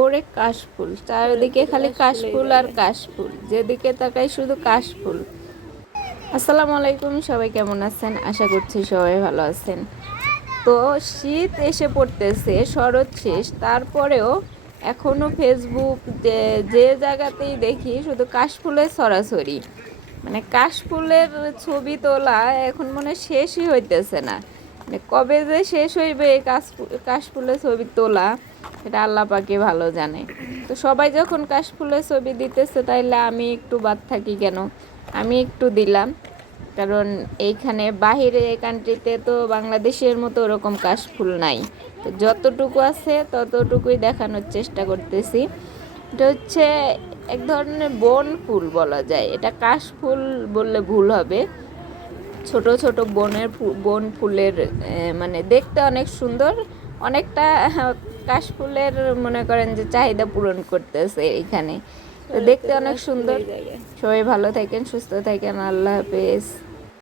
ওরে কাশফুল, চারিদিকে খালি কাশফুল আর কাশফুল, যেদিকে তাকাই শুধু কাশফুল। আসসালামু আলাইকুম, সবাই কেমন আছেন? আশা করছি সবাই ভালো আছেন। তো শীত এসে পড়তেছে, শরৎ শেষ, তারপরেও এখনো ফেসবুক যে যে জায়গাতেই দেখি শুধু কাশফুলের ছড়াছড়ি। মানে কাশফুলের ছবি তোলা এখন মনে হয় শেষই হইতেছে না। মানে কবে যে শেষ হইবে এই কাশফুলের ছবি তোলা, এটা আল্লাহ পাকে ভালো জানে। তো সবাই যখন কাশফুলের ছবি দিতেছে, তাইলে আমি একটু বাদ থাকি কেন? আমি একটু দিলাম। কারণ এইখানে বাহিরে কান্ট্রিতে তো বাংলাদেশের মতো ওরকম কাশফুল নাই। তো যতটুকু আছে ততটুকুই দেখানোর চেষ্টা করতেছি। এটা হচ্ছে এক ধরনের বন ফুল বলা যায়, এটা কাশফুল বললে ভুল হবে। ছোট ছোট বন ফুলের মানে দেখতে অনেক সুন্দর, অনেকটা কাশফুলের মনে করেন যে চাহিদা পূরণ করতেছে এখানে। তো দেখতে অনেক সুন্দর। সবাই ভালো থাকেন, সুস্থ থাকেন, আল্লাহ হাফেজ।